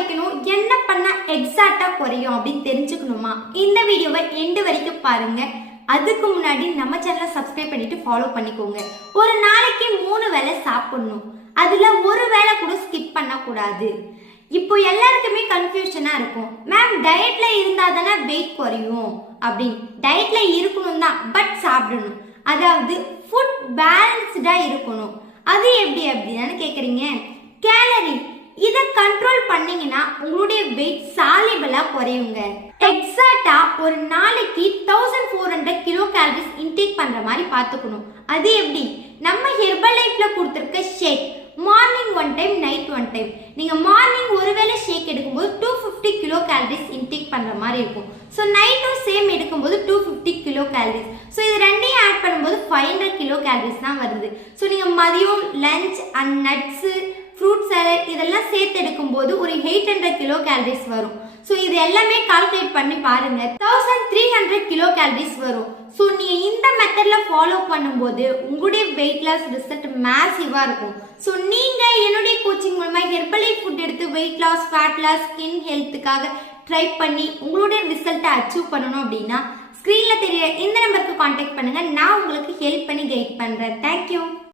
குறைக்கணும், என்ன பண்ணா எக்ஸாக்டா குறையும் அப்படின்னு தெரிஞ்சுக்கணுமா? இந்த வீடியோவை எண்டு வரைக்கும் பாருங்க. அதுக்கு முன்னாடி நம்ம சேனலை சப்ஸ்கிரைப் பண்ணிட்டு ஃபாலோ பண்ணிக்கோங்க. ஒரு நாளைக்கு 3 வேளை சாப்பிடணும், அதுல ஒரு வேளை கூட ஸ்கிப் பண்ண கூடாது. இப்போ எல்லாருக்குமே கன்ஃபியூஷனா இருக்கும், மேம் டயட்ல இருந்தா தானே வெயிட் குறையும் அப்படின்னு. டயட்ல இருக்கணும் தான், பட் சாப்பிடணும். அதாவது ஃபுட் பேலன்ஸ்டா இருக்கணும். அது எப்படி அப்படின்னு கேக்குறீங்க? கேலரி இதை கண்ட்ரோல் பண்ணீங்கன்னா உங்களுடைய வெயிட் சாலிபிளா குறையுங்க. எக்ஸாக்டா ஒரு நாளைக்கு 1400 கிலோ கேலரிஸ் இன்டேக் பண்ற மாதிரி பார்த்துக்கணும். அது எப்படி? நம்ம ஹெர்பல் லைஃப்ல கொடுத்துருக்க ஷேக் மார்னிங் 1 டைம், நைட் 1 டைம். நீங்க மார்னிங் ஒருவேளை ஷேக் எடுக்கும்போது 250 கிலோ கேலரிஸ் இன்டேக் பண்ற மாதிரி இருக்கும். ஸோ நைட்டும் சேம் எடுக்கும்போது 250 கிலோ கேலரிஸ். ஸோ இது ரெண்டையும் ஆட் பண்ணும்போது 500 கிலோ கேலரிஸ் தான் வருது. ஸோ நீங்க மதியம் lunch and nuts, fruit salad இதெல்லாம் சேர்த்து எடுக்கும்போது ஒரு 800 கிலோ கேலரிஸ் வரும். ஸோ இது எல்லாமே கால்குலேட் பண்ணி பாருங்க, 1300 கிலோ கேலரிஸ் வரும். ஸோ நீங்க இந்த மெத்தட்ல ஃபாலோ பண்ணும்போது உங்களுடைய வெயிட் லாஸ் ரிசல்ட் மேசிவா இருக்கும். ஸோ நீங்க என்னுடைய கோச்சிங் மூலமா ஹெர்பல் லைஃப் ஃபுட் எடுத்து weight loss, fat loss, skin ஹெல்த்துக்காக ட்ரை பண்ணி உங்களுடைய ரிசல்ட்டை அச்சீவ் பண்ணணும் அப்படின்னா ஸ்க்ரீன்ல தெரியற இந்த நம்பருக்கு கான்டாக்ட் பண்ணுங்க. நான் உங்களுக்கு ஹெல்ப் பண்ணி கைட் பண்றேன். தேங்க்யூ.